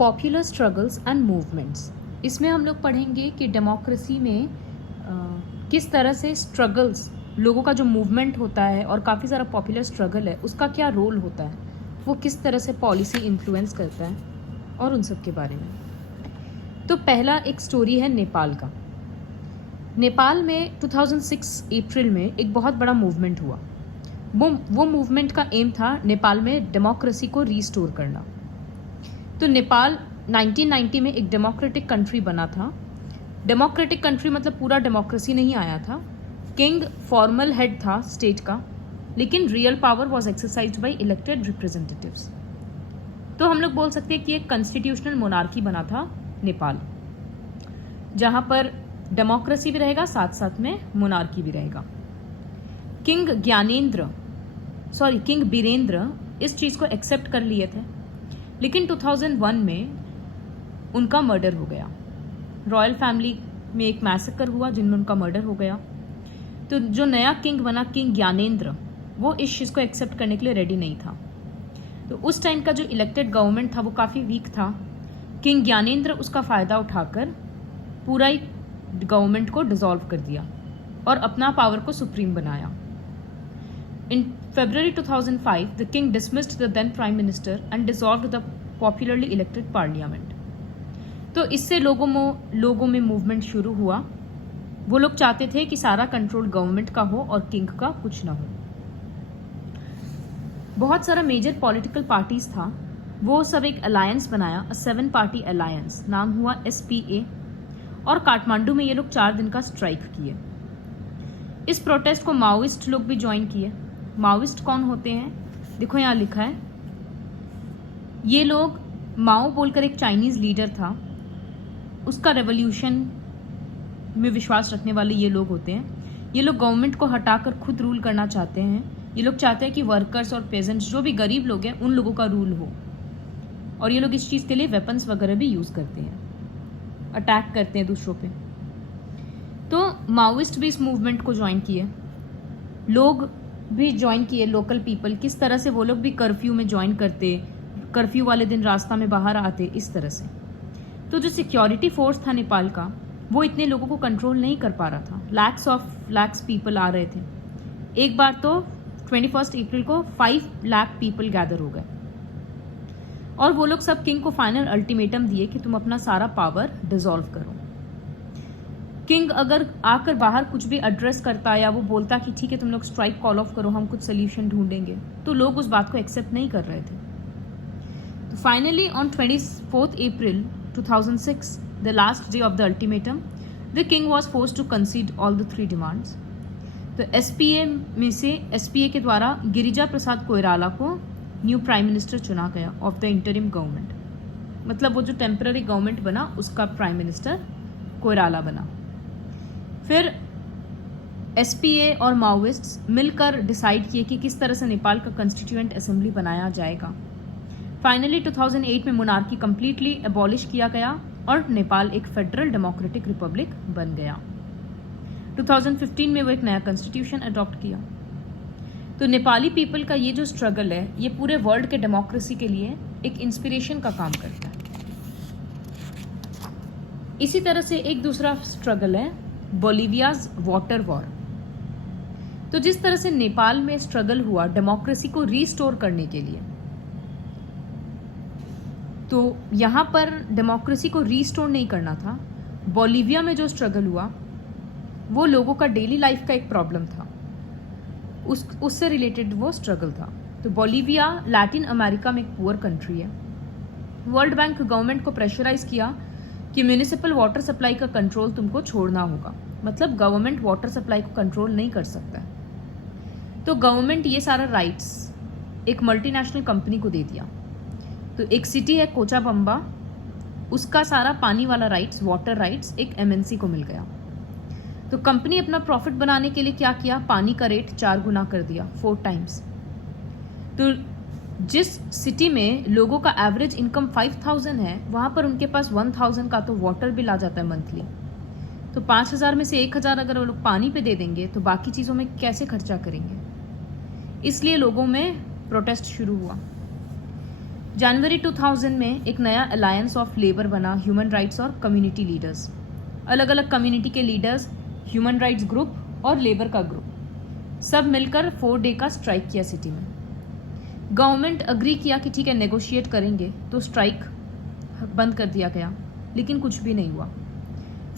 Popular struggles and movements. इसमें हम लोग पढ़ेंगे कि डेमोक्रेसी में किस तरह से स्ट्रगल्स, लोगों का जो मूवमेंट होता है और काफ़ी सारा पॉपुलर स्ट्रगल है, उसका क्या रोल होता है, वो किस तरह से पॉलिसी इन्फ्लुएंस करता है और उन सब के बारे में। तो पहला एक स्टोरी है नेपाल का। नेपाल में 2006 अप्रैल में एक बहुत बड़ा मूवमेंट हुआ। वो मूवमेंट का एम था नेपाल में डेमोक्रेसी को रीस्टोर करना। तो नेपाल 1990 में एक डेमोक्रेटिक कंट्री बना था। डेमोक्रेटिक कंट्री मतलब पूरा डेमोक्रेसी नहीं आया था। किंग फॉर्मल हेड था स्टेट का, लेकिन real power was exercised by elected representatives. तो हम लोग बोल सकते हैं कि एक कॉन्स्टिट्यूशनल मोनार्की बना था नेपाल, जहां पर डेमोक्रेसी भी रहेगा, साथ साथ में मोनार्की भी रहेगा। किंग बीरेंद्र इस चीज़ को एक्सेप्ट कर लिए थे, लेकिन 2001 में उनका मर्डर हो गया। रॉयल फैमिली में एक मैसेकर हुआ जिनमें उनका मर्डर हो गया। तो जो नया किंग बना, किंग ज्ञानेंद्र, वो इस चीज़ को एक्सेप्ट करने के लिए रेडी नहीं था। तो उस टाइम का जो इलेक्टेड गवर्नमेंट था वो काफ़ी वीक था। किंग ज्ञानेंद्र उसका फ़ायदा उठाकर पूरा ही गवर्नमेंट को डिसॉल्व कर दिया और अपना पावर को सुप्रीम बनाया। In February 2005, the king dismissed the then prime minister and dissolved the popularly elected parliament. तो इससे लोगों में मूवमेंट शुरू हुआ। वो लोग चाहते थे कि सारा कंट्रोल गवर्नमेंट का हो और किंग का कुछ ना हो। बहुत सारा मेजर पॉलिटिकल पार्टीज था, वो सब एक अलायंस बनाया, 7 पार्टी अलायंस, नाम हुआ SPA। और काठमांडू में ये लोग 4 दिन का स्ट्राइक किए। इस प्रोटेस्ट को माओइस्ट लोग भी ज्वाइन किए। माओइस्ट कौन होते हैं? देखो यहाँ लिखा है, ये लोग, माओ बोलकर एक चाइनीज लीडर था, उसका रेवोल्यूशन में विश्वास रखने वाले ये लोग होते हैं। ये लोग गवर्नमेंट को हटाकर खुद रूल करना चाहते हैं। ये लोग चाहते हैं कि वर्कर्स और पेजेंट्स, जो भी गरीब लोग हैं, उन लोगों का रूल हो। और ये लोग इस चीज़ के लिए वेपन्स वगैरह भी यूज़ करते हैं, अटैक करते हैं दूसरों पे। तो माओइस्ट भी इस मूवमेंट को ज्वाइन किए, लोग भी ज्वाइन किए, लोकल पीपल। किस तरह से वो लोग भी कर्फ्यू में ज्वाइन करते, कर्फ्यू वाले दिन रास्ता में बाहर आते, इस तरह से। तो जो सिक्योरिटी फोर्स था नेपाल का, वो इतने लोगों को कंट्रोल नहीं कर पा रहा था। लैक्स पीपल आ रहे थे। एक बार तो 21 अप्रैल को 5 लाख पीपल गैदर हो गए और वो लोग सब किंग को फाइनल अल्टीमेटम दिए कि तुम अपना सारा पावर डिसॉल्व करो। किंग अगर आकर बाहर कुछ भी एड्रेस करता या वो बोलता कि ठीक है तुम लोग स्ट्राइक कॉल ऑफ करो, हम कुछ सोल्यूशन ढूंढेंगे, तो लोग उस बात को एक्सेप्ट नहीं कर रहे थे। तो finally on 24 April 2006, the last day of the ultimatum, the king was forced to concede all the 3 demands. तो SPA के द्वारा गिरिजा प्रसाद कोइराला को न्यू प्राइम मिनिस्टर चुना गया ऑफ द इंटरिम गवर्नमेंट। मतलब वो जो टेम्पररी गवर्नमेंट बना, उसका प्राइम मिनिस्टर कोइराला बना। फिर SPA और माओइस्ट्स मिलकर डिसाइड किए कि किस तरह से नेपाल का कॉन्स्टिट्यूएंट असेंबली बनाया जाएगा। फाइनली 2008 में मोनार्की कंप्लीटली एबॉलिश किया गया और नेपाल एक फेडरल डेमोक्रेटिक रिपब्लिक बन गया। 2015 में वो एक नया कॉन्स्टिट्यूशन अडॉप्ट किया। तो नेपाली पीपल का ये जो स्ट्रगल है, ये पूरे वर्ल्ड के डेमोक्रेसी के लिए एक इंस्पिरेशन का काम करता है। इसी तरह से एक दूसरा स्ट्रगल है बोलिवियाज वाटर वॉर। तो जिस तरह से नेपाल में स्ट्रगल हुआ डेमोक्रेसी को रीस्टोर करने के लिए, तो यहां पर डेमोक्रेसी को रीस्टोर नहीं करना था। बोलिविया में जो स्ट्रगल हुआ वो लोगों का डेली लाइफ का एक प्रॉब्लम था, उससे रिलेटेड वो स्ट्रगल था। तो बोलिविया लैटिन अमेरिका में एक पुअर कंट्री है। वर्ल्ड बैंक गवर्नमेंट को प्रेशराइज किया कि म्यूनिसिपल वाटर सप्लाई का कंट्रोल तुमको छोड़ना होगा। मतलब गवर्नमेंट वाटर सप्लाई को कंट्रोल नहीं कर सकता है। तो गवर्नमेंट ये सारा राइट्स एक मल्टीनेशनल कंपनी को दे दिया। तो एक सिटी है कोचाबम्बा, उसका सारा पानी वाला राइट्स, वाटर राइट्स एक MNC को मिल गया। तो कंपनी अपना प्रॉफिट बनाने के लिए क्या किया, पानी का रेट 4 गुना कर दिया, 4 टाइम्स। तो जिस सिटी में लोगों का एवरेज इनकम 5000 है, वहां पर उनके पास 1000 का तो वाटर बिल आ जाता है मंथली। तो 5000 में से 1000 अगर वो लोग पानी पे दे देंगे तो बाकी चीज़ों में कैसे खर्चा करेंगे? इसलिए लोगों में प्रोटेस्ट शुरू हुआ। जनवरी 2000 में एक नया अलायंस ऑफ लेबर बना, ह्यूमन राइट्स और कम्युनिटी लीडर्स। अलग अलग कम्युनिटी के लीडर्स, ह्यूमन राइट्स ग्रुप और लेबर का ग्रुप सब मिलकर 4 डे का स्ट्राइक किया सिटी में। गवर्नमेंट अग्री किया कि ठीक है नेगोशिएट करेंगे, तो स्ट्राइक बंद कर दिया गया, लेकिन कुछ भी नहीं हुआ।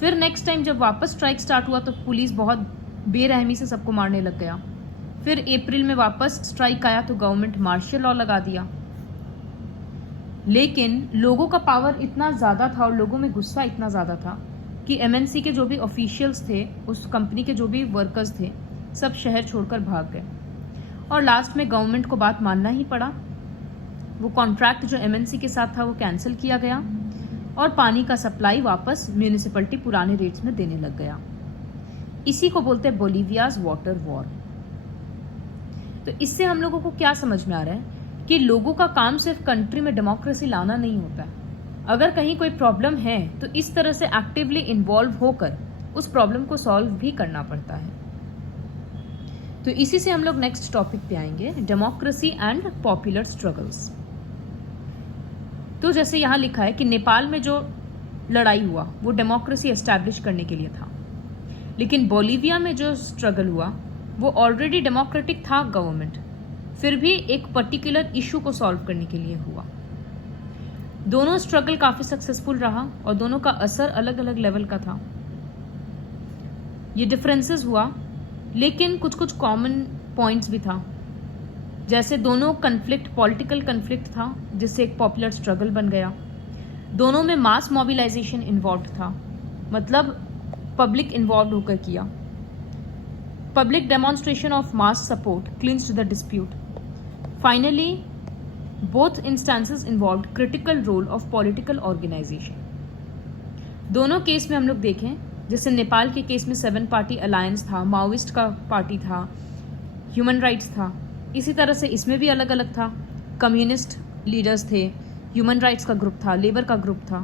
फिर नेक्स्ट टाइम जब वापस स्ट्राइक स्टार्ट हुआ तो पुलिस बहुत बेरहमी से सबको मारने लग गया। फिर अप्रैल में वापस स्ट्राइक आया तो गवर्नमेंट मार्शल लॉ लगा दिया। लेकिन लोगों का पावर इतना ज़्यादा था और लोगों में गुस्सा इतना ज़्यादा था कि एमएनसी के जो भी ऑफिशियल्स थे, उस कंपनी के जो भी वर्कर्स थे, सब शहर छोड़कर भाग गए और लास्ट में गवर्नमेंट को बात मानना ही पड़ा। वो कॉन्ट्रैक्ट जो एमएनसी के साथ था वो कैंसिल किया गया और पानी का सप्लाई वापस म्यूनिसिपैलिटी पुराने रेट्स में देने लग गया। इसी को बोलते हैं बोलीवियाज वाटर वॉर। तो इससे हम लोगों को क्या समझ में आ रहा है कि लोगों का काम सिर्फ कंट्री में डेमोक्रेसी लाना नहीं होता है। अगर कहीं कोई प्रॉब्लम है तो इस तरह से एक्टिवली इन्वॉल्व होकर उस प्रॉब्लम को सॉल्व भी करना पड़ता है। तो इसी से हम लोग नेक्स्ट टॉपिक पे आएंगे, डेमोक्रेसी एंड पॉपुलर स्ट्रगल्स। तो जैसे यहाँ लिखा है कि नेपाल में जो लड़ाई हुआ वो डेमोक्रेसी एस्टैब्लिश करने के लिए था, लेकिन बोलीविया में जो स्ट्रगल हुआ वो ऑलरेडी डेमोक्रेटिक था गवर्नमेंट, फिर भी एक पर्टिकुलर इशू को सॉल्व करने के लिए हुआ। दोनों स्ट्रगल काफी सक्सेसफुल रहा और दोनों का असर अलग अलग लेवल का था। ये डिफरेंसेस हुआ, लेकिन कुछ कुछ कॉमन पॉइंट्स भी था। जैसे दोनों कन्फ्लिक्ट पॉलिटिकल कन्फ्लिक्ट था जिससे एक पॉपुलर स्ट्रगल बन गया। दोनों में मास मोबिलाइजेशन इन्वॉल्व था, मतलब पब्लिक इन्वॉल्व होकर किया। Public demonstration of mass support clinched the dispute. Finally both instances involve critical role of political organisation. दोनों केस में हम लोग देखें, जैसे नेपाल के केस में 7 पार्टी अलायंस था, माओइस्ट का पार्टी था, ह्यूमन राइट्स था। इसी तरह से इसमें भी अलग अलग था, कम्युनिस्ट लीडर्स थे, ह्यूमन राइट्स का ग्रुप था, लेबर का ग्रुप था।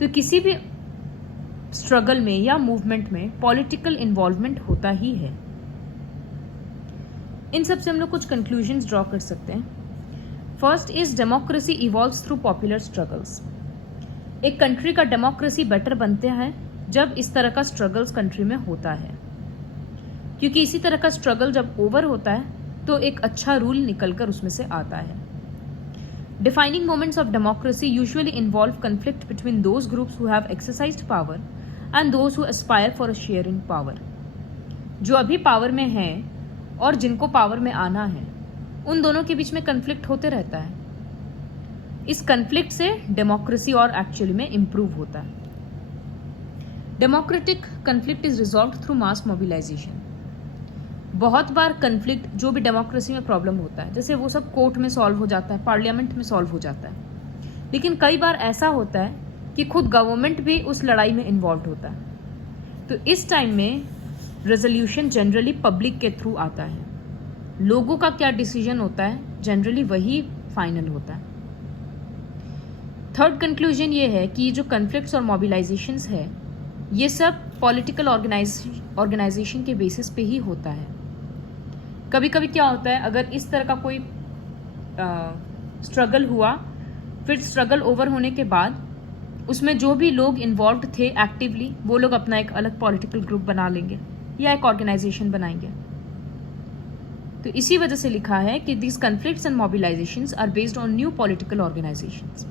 तो किसी भी स्ट्रगल में या मूवमेंट में पॉलिटिकल इन्वॉल्वमेंट होता ही है। इन सब से हम लोग कुछ कंक्लूजन्स ड्रॉ कर सकते हैं। First is democracy evolves through popular struggles. एक कंट्री का डेमोक्रेसी बेटर बनते हैं जब इस तरह का स्ट्रगल्स कंट्री में होता है, क्योंकि इसी तरह का स्ट्रगल जब ओवर होता है तो एक अच्छा रूल निकलकर उसमें से आता है। Defining moments of democracy usually involve conflict between those groups who have exercised power and those who Aspire for a share in power. जो अभी पावर में हैं और जिनको पावर में आना है, उन दोनों के बीच में कन्फ्लिक्ट होते रहता है। इस कन्फ्लिक्ट से डेमोक्रेसी और एक्चुअली में इम्प्रूव होता है। Democratic conflict is resolved through mass mobilisation. बहुत बार कन्फ्लिक्ट जो भी डेमोक्रेसी में प्रॉब्लम होता है, जैसे वो सब कोर्ट में सॉल्व हो जाता है, पार्लियामेंट में सॉल्व हो जाता है, लेकिन कई बार ऐसा होता है कि खुद गवर्नमेंट भी उस लड़ाई में इन्वॉल्व होता है। तो इस टाइम में रेजोल्यूशन जनरली पब्लिक के थ्रू आता है। लोगों का क्या डिसीजन होता है जनरली वही फाइनल होता है। थर्ड कंक्लूजन ये है कि जो कन्फ्लिक्ट्स और मोबिलाइजेशंस है ये सब पॉलिटिकल ऑर्गेनाइजेशन के बेसिस पे ही होता है। कभी कभी क्या होता है, अगर इस तरह का कोई स्ट्रगल हुआ, फिर स्ट्रगल ओवर होने के बाद उसमें जो भी लोग इन्वॉल्व थे एक्टिवली, वो लोग अपना एक अलग पॉलिटिकल ग्रुप बना लेंगे या एक ऑर्गेनाइजेशन बनाएंगे। तो इसी वजह से लिखा है कि this conflicts and mobilisations are based on new political organisations.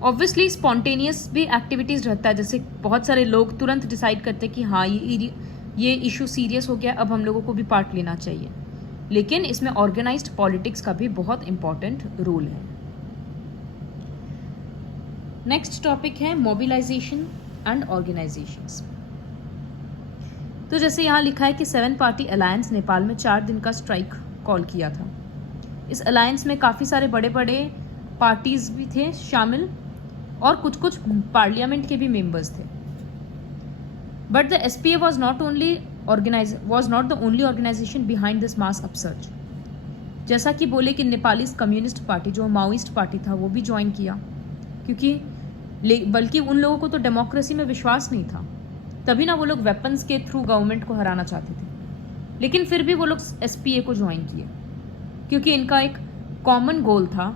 Obviously spontaneous भी एक्टिविटीज रहता है, जैसे बहुत सारे लोग तुरंत डिसाइड करते हैं कि हाँ ये इशू सीरियस हो गया, अब हम लोगों को भी पार्ट लेना चाहिए, लेकिन इसमें ऑर्गेनाइज्ड पॉलिटिक्स का भी बहुत इंपॉर्टेंट रोल है। नेक्स्ट टॉपिक है मोबिलाइजेशन एंड ऑर्गेनाइजेशंस। तो जैसे यहाँ लिखा है कि 7 पार्टी अलायंस नेपाल में 4 दिन का स्ट्राइक कॉल किया था। इस अलायंस में काफ़ी सारे बड़े बड़े पार्टीज भी थे शामिल और कुछ कुछ पार्लियामेंट के भी मेंबर्स थे। But the SPA was not the only organization behind this mass upsurge। जैसा कि बोले कि नेपाली कम्युनिस्ट पार्टी जो माओइस्ट पार्टी था वो भी ज्वाइन किया, क्योंकि बल्कि उन लोगों को तो डेमोक्रेसी में विश्वास नहीं था, तभी ना वो लोग वेपन्स के थ्रू गवर्नमेंट को हराना चाहते थे, लेकिन फिर भी वो लोग एसपीए को ज्वाइन किए क्योंकि इनका एक कॉमन गोल था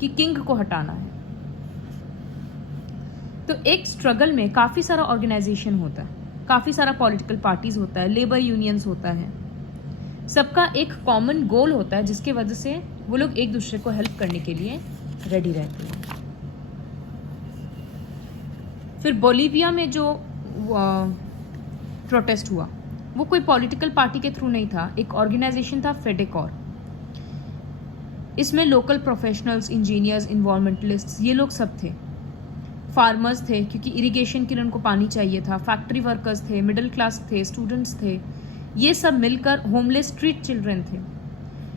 कि किंग को हटाना है। तो एक स्ट्रगल में काफ़ी सारा ऑर्गेनाइजेशन होता है, काफ़ी सारा पॉलिटिकल पार्टीज होता है, लेबर यूनियंस होता है, सबका एक कॉमन गोल होता है जिसके वजह से वो लोग एक दूसरे को हेल्प करने के लिए रेडी रहते हैं। फिर बोलीविया में जो प्रोटेस्ट हुआ वो कोई पॉलिटिकल पार्टी के थ्रू नहीं था, एक ऑर्गेनाइजेशन था फेडेकॉर। इसमें लोकल प्रोफेशनल्स, इंजीनियर्स, इन्वायरमेंटलिस्ट्स, ये लोग सब थे। फार्मर्स थे क्योंकि इरिगेशन के लिए उनको पानी चाहिए था, फैक्ट्री वर्कर्स थे, मिडिल क्लास थे, स्टूडेंट्स थे, ये सब मिलकर, होमलेस स्ट्रीट चिल्ड्रन थे,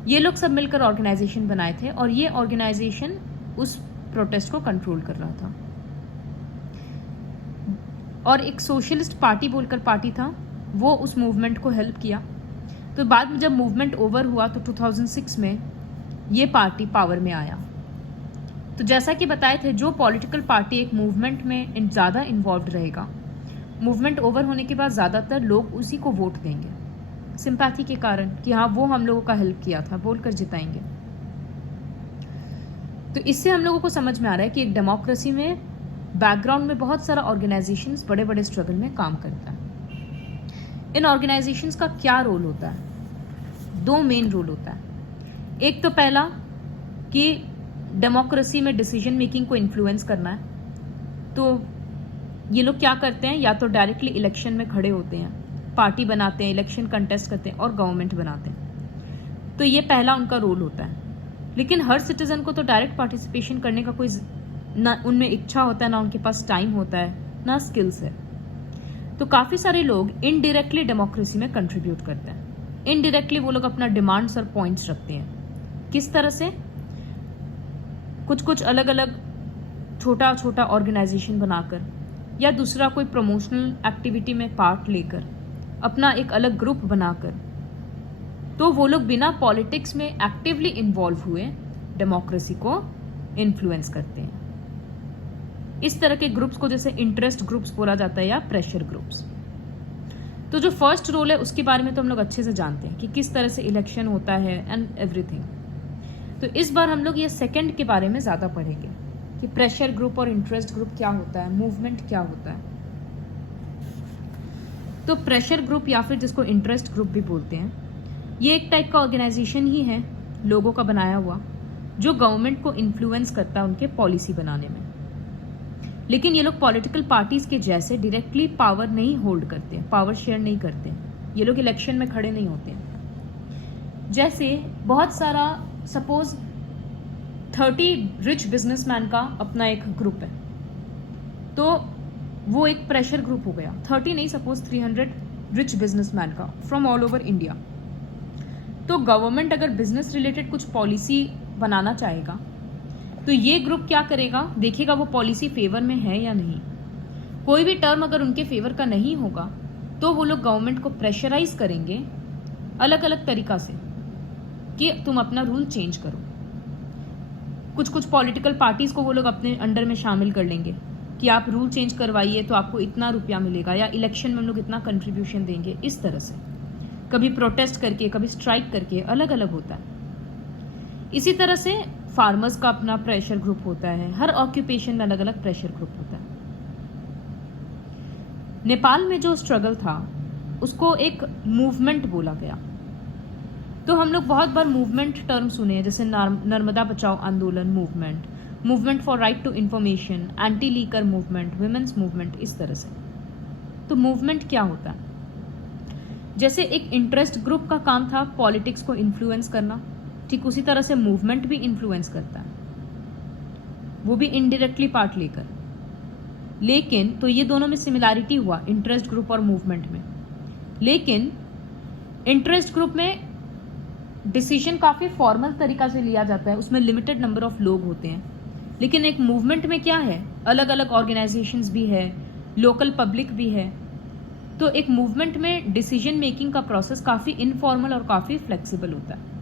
ये लोग सब मिलकर ऑर्गेनाइजेशन बनाए थे और ये ऑर्गेनाइजेशन उस प्रोटेस्ट को कंट्रोल कर रहा था। और एक सोशलिस्ट पार्टी बोलकर पार्टी था, वो उस मूवमेंट को हेल्प किया। तो बाद में जब मूवमेंट ओवर हुआ तो 2006 में ये पार्टी पावर में आया। तो जैसा कि बताए थे, जो पॉलिटिकल पार्टी एक मूवमेंट में ज़्यादा इन्वॉल्व रहेगा, मूवमेंट ओवर होने के बाद ज़्यादातर लोग उसी को वोट देंगे सिंपैथी के कारण कि हाँ वो हम लोगों का हेल्प किया था बोलकर जिताएंगे। तो इससे हम लोगों को समझ में आ रहा है कि एक डेमोक्रेसी में बैकग्राउंड में बहुत सारा ऑर्गेनाइजेशंस बड़े बड़े स्ट्रगल में काम करता है। इन ऑर्गेनाइजेशंस का क्या रोल होता है? दो मेन रोल होता है। एक तो पहला कि डेमोक्रेसी में डिसीजन मेकिंग को इन्फ्लुएंस करना है। तो ये लोग क्या करते हैं, या तो डायरेक्टली इलेक्शन में खड़े होते हैं, पार्टी बनाते हैं, इलेक्शन कंटेस्ट करते हैं और गवर्नमेंट बनाते हैं। तो ये पहला उनका रोल होता है। लेकिन हर सिटीजन को तो डायरेक्ट पार्टिसिपेशन करने का कोई ना उनमें इच्छा होता है, ना उनके पास टाइम होता है, ना स्किल्स है। तो काफ़ी सारे लोग इनडायरेक्टली डेमोक्रेसी में कंट्रीब्यूट करते हैं। इनडायरेक्टली वो लोग अपना डिमांड्स और पॉइंट्स रखते हैं। किस तरह से? कुछ कुछ अलग अलग छोटा छोटा ऑर्गेनाइजेशन बनाकर या दूसरा कोई प्रमोशनल एक्टिविटी में पार्ट लेकर, अपना एक अलग ग्रुप बनाकर, तो वो लोग बिना पॉलिटिक्स में एक्टिवली इन्वॉल्व हुए डेमोक्रेसी को इन्फ्लुएंस करते हैं। इस तरह के ग्रुप्स को जैसे इंटरेस्ट ग्रुप्स बोला जाता है या प्रेशर ग्रुप्स। तो जो फर्स्ट रोल है उसके बारे में तो हम लोग अच्छे से जानते हैं कि किस तरह से इलेक्शन होता है एंड एवरीथिंग। तो इस बार हम लोग ये सेकंड के बारे में ज़्यादा पढ़ेंगे कि प्रेशर ग्रुप और इंटरेस्ट ग्रुप क्या होता है, मूवमेंट क्या होता है। तो प्रेशर ग्रुप या फिर जिसको इंटरेस्ट ग्रुप भी बोलते हैं, ये एक टाइप का ऑर्गेनाइजेशन ही है लोगों का बनाया हुआ, जो गवर्नमेंट को इन्फ्लुएंस करता है उनके पॉलिसी बनाने में। लेकिन ये लोग पॉलिटिकल पार्टीज के जैसे डायरेक्टली पावर नहीं होल्ड करते, पावर शेयर नहीं करते, ये लोग इलेक्शन में खड़े नहीं होते। जैसे बहुत सारा, सपोज 30 रिच बिजनेसमैन का अपना एक ग्रुप है, तो वो एक प्रेशर ग्रुप हो गया। 30 नहीं, सपोज 300 रिच बिजनेसमैन का फ्रॉम ऑल ओवर इंडिया। तो गवर्नमेंट अगर बिजनेस रिलेटेड कुछ पॉलिसी बनाना चाहेगा तो ये ग्रुप क्या करेगा, देखेगा वो पॉलिसी फेवर में है या नहीं। कोई भी टर्म अगर उनके फेवर का नहीं होगा तो वो लोग गवर्नमेंट को प्रेशराइज करेंगे अलग अलग तरीका से कि तुम अपना रूल चेंज करो। कुछ कुछ पॉलिटिकल पार्टीज को वो लोग अपने अंडर में शामिल कर लेंगे कि आप रूल चेंज करवाइए तो आपको इतना रुपया मिलेगा, या इलेक्शन में हम लोग इतना कंट्रीब्यूशन देंगे। इस तरह से कभी प्रोटेस्ट करके, कभी स्ट्राइक करके, अलग अलग होता है। इसी तरह से फार्मर्स का अपना प्रेशर ग्रुप होता है। हर ऑक्यूपेशन में अलग अलग प्रेशर ग्रुप होता है। नेपाल में जो स्ट्रगल था उसको एक मूवमेंट बोला गया। तो हम लोग बहुत बार मूवमेंट टर्म सुने हैं, जैसे नर्मदा बचाओ आंदोलन movement, movement for right to information, anti liquor movement, women's movement, इस तरह से। तो मूवमेंट क्या होता है? जैसे एक इंटरेस्ट ग्रुप का काम था पॉलिटिक्स को इन्फ्लुएंस करना, ठीक उसी तरह से मूवमेंट भी इन्फ्लुएंस करता है, वो भी इनडायरेक्टली पार्ट लेकर। लेकिन तो ये दोनों में सिमिलैरिटी हुआ, इंटरेस्ट ग्रुप और मूवमेंट में। लेकिन इंटरेस्ट ग्रुप में डिसीजन काफी फॉर्मल तरीका से लिया जाता है, उसमें लिमिटेड नंबर ऑफ लोग होते हैं। लेकिन एक मूवमेंट में क्या है, अलग अलग ऑर्गेनाइजेशंस भी है, लोकल पब्लिक भी है। तो एक मूवमेंट में डिसीजन मेकिंग का प्रोसेस काफी इनफॉर्मल और काफी फ्लेक्सिबल होता है।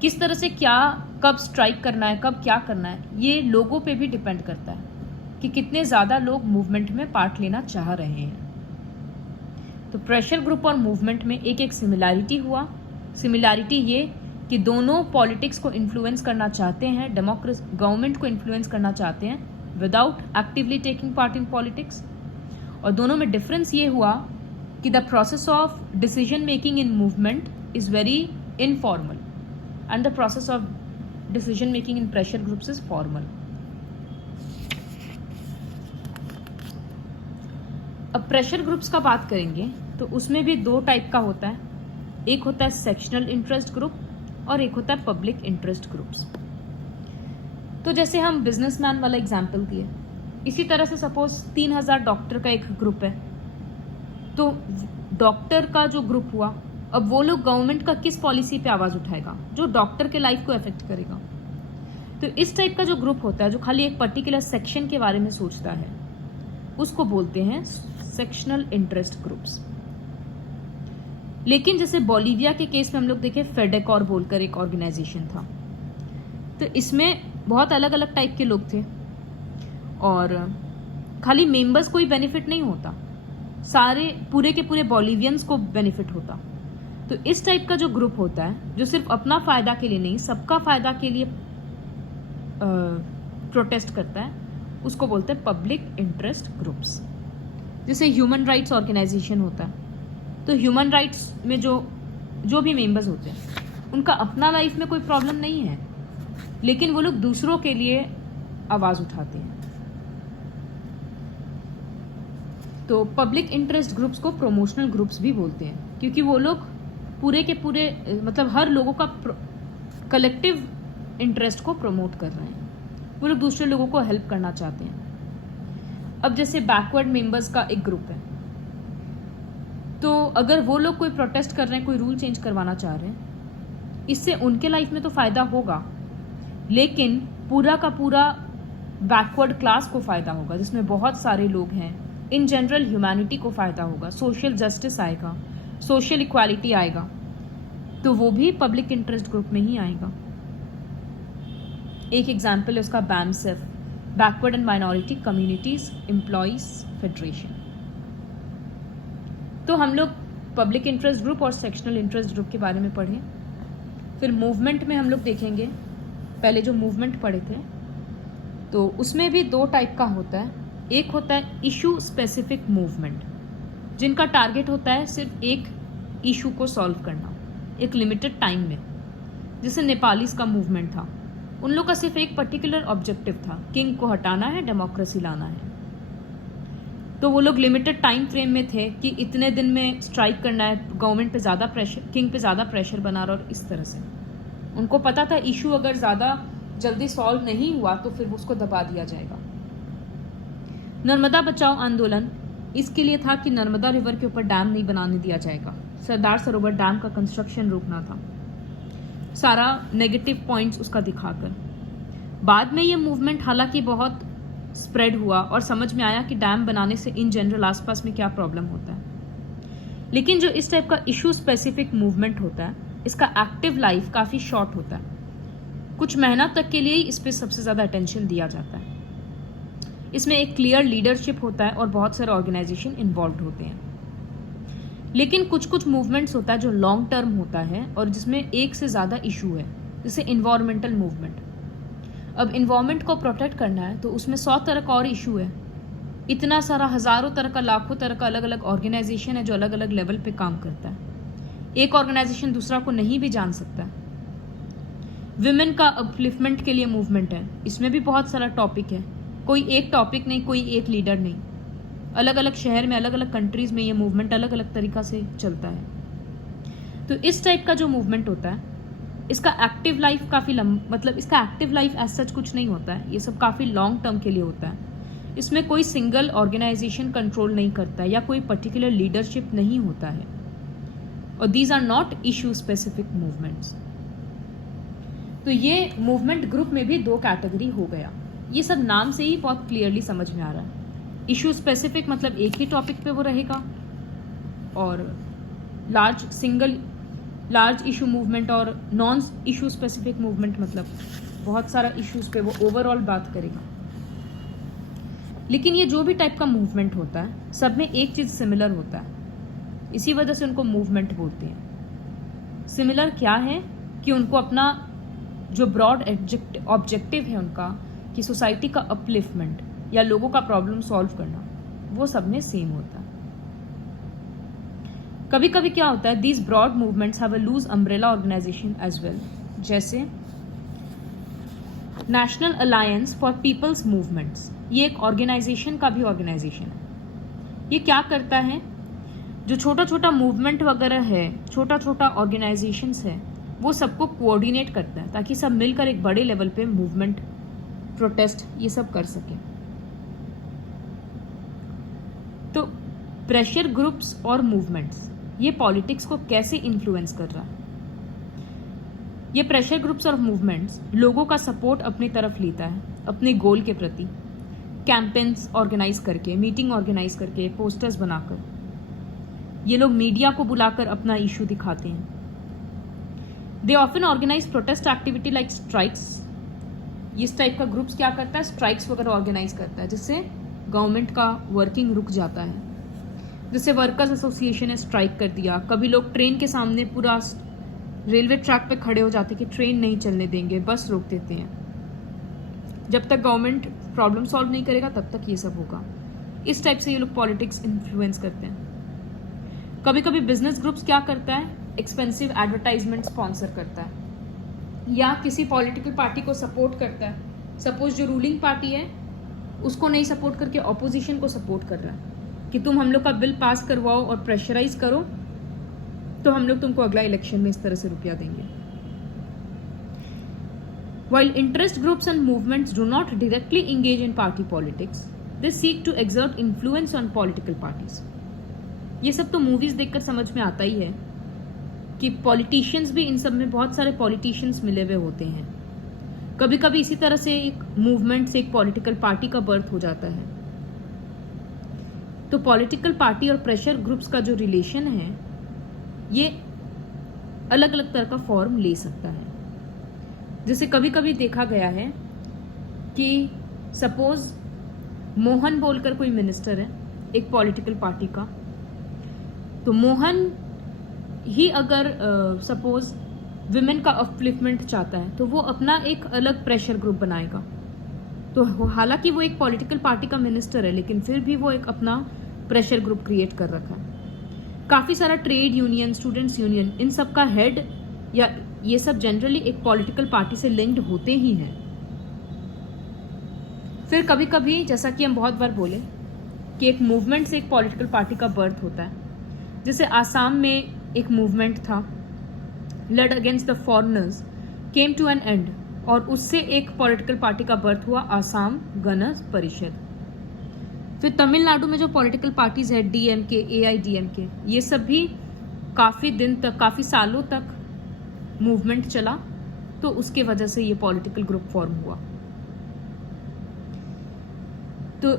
किस तरह से क्या, कब स्ट्राइक करना है, कब क्या करना है, ये लोगों पे भी डिपेंड करता है कि कितने ज़्यादा लोग मूवमेंट में पार्ट लेना चाह रहे हैं। तो प्रेशर ग्रुप और मूवमेंट में एक एक सिमिलैरिटी हुआ। सिमिलैरिटी ये कि दोनों पॉलिटिक्स को इन्फ्लुएंस करना चाहते हैं, डेमोक्रेसी गवर्नमेंट को इन्फ्लुएंस करना चाहते हैं without actively taking part in politics. और दोनों में डिफरेंस ये हुआ कि the process of decision making in movement is very informal and the process of decision making in pressure groups is formal. अब प्रेशर ग्रुप्स का बात करेंगे तो उसमें भी दो टाइप का होता है, एक होता है सेक्शनल इंटरेस्ट ग्रुप और एक होता है पब्लिक इंटरेस्ट ग्रुप्स। तो जैसे हम बिजनेसमैन वाला एग्जाम्पल दिए, इसी तरह से सपोज 3000 डॉक्टर का एक ग्रुप है, तो डॉक्टर का जो ग्रुप हुआ, अब वो लोग गवर्नमेंट का किस पॉलिसी पे आवाज उठाएगा जो डॉक्टर के लाइफ को अफेक्ट करेगा। तो इस टाइप का जो ग्रुप होता है जो खाली एक पर्टिकुलर सेक्शन के बारे में सोचता है, उसको बोलते हैं सेक्शनल इंटरेस्ट ग्रुप्स। लेकिन जैसे बोलीविया के केस में हम लोग देखें, फेडेकॉर बोलकर एक ऑर्गेनाइजेशन था, तो इसमें बहुत अलग अलग टाइप के लोग थे और खाली मेंबर्स को ही बेनिफिट नहीं होता, सारे पूरे के पूरे बोलीवियंस को बेनिफिट होता। तो इस टाइप का जो ग्रुप होता है जो सिर्फ अपना फायदा के लिए नहीं, सबका फायदा के लिए प्रोटेस्ट करता है, उसको बोलते हैं पब्लिक इंटरेस्ट ग्रुप्स। जैसे ह्यूमन राइट्स ऑर्गेनाइजेशन होता है, तो ह्यूमन राइट्स में जो भी मेंबर्स होते हैं उनका अपना लाइफ में कोई प्रॉब्लम नहीं है, लेकिन वो लोग दूसरों के लिए आवाज उठाते हैं। तो पब्लिक इंटरेस्ट ग्रुप्स को प्रमोशनल ग्रुप्स भी बोलते हैं, क्योंकि वो लोग पूरे के पूरे मतलब हर लोगों का कलेक्टिव इंटरेस्ट को प्रमोट कर रहे हैं, वो लोग दूसरे लोगों को हेल्प करना चाहते हैं। अब जैसे बैकवर्ड मेंबर्स का एक ग्रुप है, तो अगर वो लोग कोई प्रोटेस्ट कर रहे हैं, कोई रूल चेंज करवाना चाह रहे हैं, इससे उनके लाइफ में तो फायदा होगा, लेकिन पूरा का पूरा बैकवर्ड क्लास को फायदा होगा, जिसमें बहुत सारे लोग हैं। इन जनरल ह्यूमैनिटी को फायदा होगा, सोशल जस्टिस आएगा, सोशल इक्वालिटी आएगा, तो वो भी पब्लिक इंटरेस्ट ग्रुप में ही आएगा। एक एग्जाम्पल है उसका BAMCEF, backward and minority communities employees federation. तो हम लोग पब्लिक इंटरेस्ट ग्रुप और सेक्शनल इंटरेस्ट ग्रुप के बारे में पढ़े। फिर मूवमेंट में हम लोग देखेंगे, पहले जो मूवमेंट पढ़े थे तो उसमें भी दो टाइप का होता है। एक होता है इशू स्पेसिफिक मूवमेंट, जिनका टारगेट होता है सिर्फ एक इशू को सॉल्व करना एक लिमिटेड टाइम में। जैसे नेपालीज का मूवमेंट था, उन लोग का सिर्फ एक पर्टिकुलर ऑब्जेक्टिव था, किंग को हटाना है, डेमोक्रेसी लाना है। तो वो लोग लिमिटेड टाइम फ्रेम में थे कि इतने दिन में स्ट्राइक करना है, गवर्नमेंट पे ज़्यादा प्रेशर, किंग पे ज़्यादा प्रेशर बना रहा, और इस तरह से उनको पता था इशू अगर ज़्यादा जल्दी सॉल्व नहीं हुआ तो फिर उसको दबा दिया जाएगा। नर्मदा बचाओ आंदोलन इसके लिए था कि नर्मदा रिवर के ऊपर डैम नहीं बनाने दिया जाएगा, सरदार सरोवर डैम का कंस्ट्रक्शन रोकना था, सारा नेगेटिव पॉइंट्स उसका दिखाकर। बाद में ये मूवमेंट हालांकि बहुत स्प्रेड हुआ और समझ में आया कि डैम बनाने से इन जनरल आसपास में क्या प्रॉब्लम होता है, लेकिन जो इस टाइप का इशू स्पेसिफिक मूवमेंट होता है, इसका एक्टिव लाइफ काफ़ी शॉर्ट होता है, कुछ महीना तक के लिए ही इस पर सबसे ज़्यादा अटेंशन दिया जाता है। इसमें एक क्लियर लीडरशिप होता है और बहुत सारे ऑर्गेनाइजेशन इन्वॉल्व होते हैं। लेकिन कुछ कुछ मूवमेंट्स होता है जो लॉन्ग टर्म होता है और जिसमें एक से ज़्यादा इशू है, जैसे इन्वायरमेंटल मूवमेंट। अब इन्वायरमेंट को प्रोटेक्ट करना है तो उसमें 100 तरह का और इशू है, इतना सारा हज़ारों तरह का, लाखों तरह का अलग अलग ऑर्गेनाइजेशन है जो अलग अलग लेवल पे काम करता है। एक ऑर्गेनाइजेशन दूसरा को नहीं भी जान सकता। विमेन का अपलिफ्टमेंट के लिए मूवमेंट है, इसमें भी बहुत सारा टॉपिक है, कोई एक टॉपिक नहीं, कोई एक लीडर नहीं, अलग अलग शहर में, अलग अलग कंट्रीज में ये मूवमेंट अलग अलग तरीका से चलता है। तो इस टाइप का जो मूवमेंट होता है, इसका एक्टिव लाइफ काफ़ी मतलब इसका एक्टिव लाइफ एज सच कुछ नहीं होता है, ये सब काफ़ी लॉन्ग टर्म के लिए होता है। इसमें कोई सिंगल ऑर्गेनाइजेशन कंट्रोल नहीं करता है या कोई पर्टिकुलर लीडरशिप नहीं होता है, और these are not issue specific movements. तो ये मूवमेंट ग्रुप में भी दो कैटेगरी हो गया। ये सब नाम से ही बहुत क्लियरली समझ में आ रहा है। इशू स्पेसिफिक मतलब एक ही टॉपिक पे वो रहेगा, और लार्ज इशू मूवमेंट और नॉन इशू स्पेसिफिक मूवमेंट मतलब बहुत सारा इश्यूज पे वो ओवरऑल बात करेगा। लेकिन ये जो भी टाइप का मूवमेंट होता है, सब में एक चीज़ सिमिलर होता है, इसी वजह से उनको मूवमेंट बोलते हैं। सिमिलर क्या है कि उनको अपना जो ब्रॉड ऑब्जेक्टिव है उनका कि सोसाइटी का अपलिफ्टमेंट या लोगों का प्रॉब्लम सॉल्व करना, वो सब में सेम होता है। कभी कभी क्या होता है, these broad movements have a loose umbrella organisation as well, जैसे national alliance for people's movements, ये एक ऑर्गेनाइजेशन का भी ऑर्गेनाइजेशन है। ये क्या करता है, जो छोटा छोटा मूवमेंट वगैरह है, छोटा छोटा ऑर्गेनाइजेशंस है, वो सबको कोऑर्डिनेट करता है ताकि सब मिलकर एक बड़े लेवल पे मूवमेंट, प्रोटेस्ट ये सब कर सके। तो प्रेशर ग्रुप्स और मूवमेंट्स ये पॉलिटिक्स को कैसे इन्फ्लुएंस कर रहा है। ये प्रेशर ग्रुप्स और मूवमेंट्स लोगों का सपोर्ट अपनी तरफ लेता है अपने गोल के प्रति, कैंपेन्स ऑर्गेनाइज करके, मीटिंग ऑर्गेनाइज करके, पोस्टर्स बनाकर। ये लोग मीडिया को बुलाकर अपना इशू दिखाते हैं। They often organise protest activity like strikes. इस टाइप का ग्रुप्स क्या करता है, स्ट्राइक्स वगैरह ऑर्गेनाइज करता है, जिससे गवर्नमेंट का वर्किंग रुक जाता है। जैसे वर्कर्स एसोसिएशन ने स्ट्राइक कर दिया, कभी लोग ट्रेन के सामने पूरा रेलवे ट्रैक पे खड़े हो जाते कि ट्रेन नहीं चलने देंगे, बस रोक देते हैं। जब तक गवर्नमेंट प्रॉब्लम सॉल्व नहीं करेगा तब तक ये सब होगा। इस टाइप से ये लोग पॉलिटिक्स इन्फ्लुएंस करते हैं। कभी कभी बिजनेस ग्रुप्स क्या करता है, एक्सपेंसिव एडवर्टाइजमेंट स्पॉन्सर करता है या किसी पॉलिटिकल पार्टी को सपोर्ट करता है। सपोज जो रूलिंग पार्टी है उसको नहीं सपोर्ट करके ऑपोजिशन को सपोर्ट कर रहा है कि तुम हम लोग का बिल पास करवाओ और प्रेशराइज करो तो हम लोग तुमको अगला इलेक्शन में इस तरह से रुपया देंगे। While interest groups and movements do not directly engage in party politics, they seek to exert influence on political parties. ये सब तो मूवीज देखकर समझ में आता ही है कि पॉलिटिशियंस भी, इन सब में बहुत सारे पॉलिटिशियंस मिले हुए होते हैं। कभी कभी इसी तरह से एक मूवमेंट से एक पॉलिटिकल पार्टी का बर्थ हो जाता है। तो पॉलिटिकल पार्टी और प्रेशर ग्रुप्स का जो रिलेशन है ये अलग अलग तरह का फॉर्म ले सकता है। जैसे कभी कभी देखा गया है कि सपोज मोहन बोलकर कोई मिनिस्टर है एक पॉलिटिकल पार्टी का, तो मोहन ही अगर सपोज विमेन का अपलिफ्टमेंट चाहता है तो वो अपना एक अलग प्रेशर ग्रुप बनाएगा। तो हालांकि वो एक पॉलिटिकल पार्टी का मिनिस्टर है लेकिन फिर भी वो एक अपना प्रेशर ग्रुप क्रिएट कर रखा है। काफ़ी सारा ट्रेड यूनियन, स्टूडेंट्स यूनियन, इन सब का हेड या ये सब जनरली एक पॉलिटिकल पार्टी से लिंक्ड होते ही हैं। फिर कभी कभी जैसा कि हम बहुत बार बोले कि एक मूवमेंट से एक पॉलिटिकल पार्टी का बर्थ होता है। जैसे आसाम में एक मूवमेंट था, led against the foreigners, came to an end, और उससे एक पॉलिटिकल पार्टी का बर्थ हुआ आसाम गण परिषद। फिर तमिलनाडु में जो पॉलिटिकल पार्टीज है, डीएमके, एआईडीएमके, ये सब भी काफ़ी दिन तक, काफ़ी सालों तक मूवमेंट चला, तो उसके वजह से ये पॉलिटिकल ग्रुप फॉर्म हुआ। तो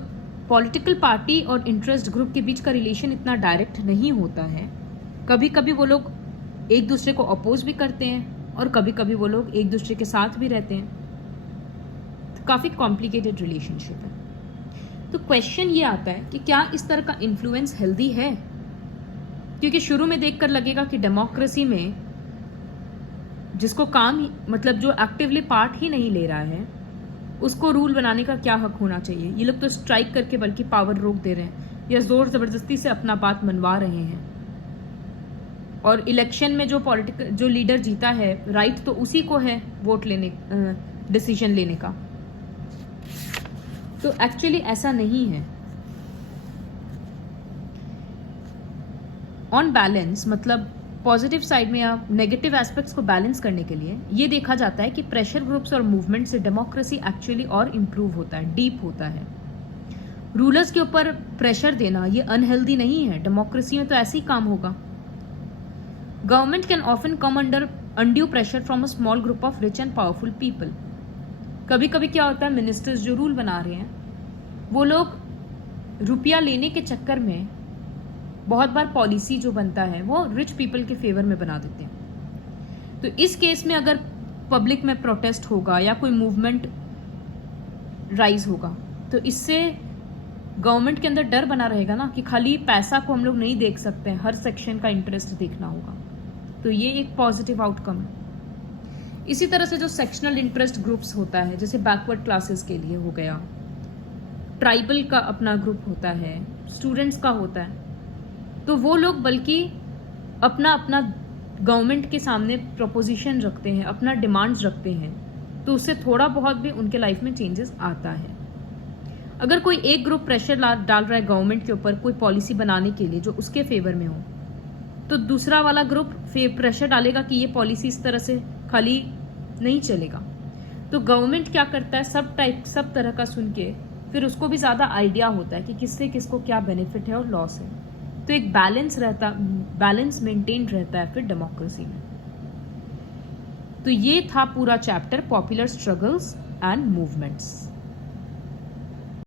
पॉलिटिकल पार्टी और इंटरेस्ट ग्रुप के बीच का रिलेशन इतना डायरेक्ट नहीं होता है। कभी कभी वो लोग एक दूसरे को अपोज भी करते हैं और कभी कभी वो लोग एक दूसरे के साथ भी रहते हैं। तो काफ़ी कॉम्प्लिकेटेड रिलेशनशिप है। तो क्वेश्चन ये आता है कि क्या इस तरह का इन्फ्लुएंस हेल्दी है? क्योंकि शुरू में देखकर लगेगा कि डेमोक्रेसी में जिसको काम, मतलब जो एक्टिवली पार्ट ही नहीं ले रहा है, उसको रूल बनाने का क्या हक होना चाहिए। ये लोग तो स्ट्राइक करके बल्कि पावर रोक दे रहे हैं या जोर जबरदस्ती से अपना बात मनवा रहे हैं। और इलेक्शन में जो लीडर जीता है, राइट तो उसी को है वोट लेने, डिसीजन लेने का। तो एक्चुअली ऐसा नहीं है। ऑन बैलेंस, मतलब पॉजिटिव साइड में या नेगेटिव एस्पेक्ट्स को बैलेंस करने के लिए ये देखा जाता है कि प्रेशर ग्रुप्स और मूवमेंट से डेमोक्रेसी एक्चुअली और इम्प्रूव होता है, डीप होता है। रूलर्स के ऊपर प्रेशर देना ये अनहेल्दी नहीं है। डेमोक्रेसी में तो ऐसे ही काम होगा। Government can often come under undue pressure from a small group of rich and powerful people. कभी कभी क्या होता है, मिनिस्टर्स जो रूल बना रहे हैं वो लोग रुपया लेने के चक्कर में बहुत बार पॉलिसी जो बनता है वो रिच पीपल के फेवर में बना देते हैं। तो इस केस में अगर पब्लिक में प्रोटेस्ट होगा या कोई मूवमेंट राइज होगा तो इससे गवर्नमेंट के अंदर डर बना रहेगा ना कि खाली पैसा को हम लोग नहीं देख सकते हैं, हर सेक्शन का इंटरेस्ट देखना होगा। तो ये एक पॉजिटिव आउटकम है। इसी तरह से जो सेक्शनल इंटरेस्ट ग्रुप्स होता है, जैसे बैकवर्ड क्लासेस के लिए हो गया, ट्राइबल का अपना ग्रुप होता है, स्टूडेंट्स का होता है, तो वो लोग बल्कि अपना अपना गवर्नमेंट के सामने प्रपोजिशन रखते हैं, अपना डिमांड्स रखते हैं, तो उससे थोड़ा बहुत भी उनके लाइफ में चेंजेस आता है। अगर कोई एक ग्रुप प्रेशर डाल रहा है गवर्नमेंट के ऊपर कोई पॉलिसी बनाने के लिए जो उसके फेवर में हो, तो दूसरा वाला ग्रुप प्रेशर डालेगा कि ये पॉलिसी इस तरह से खाली नहीं चलेगा। तो गवर्नमेंट क्या करता है, सब तरह का सुन के फिर उसको भी ज़्यादा आइडिया होता है कि किससे किसको क्या बेनिफिट है और लॉस है। तो एक बैलेंस मेंटेन रहता है फिर डेमोक्रेसी में। तो ये था पूरा chapter popular struggles and movements.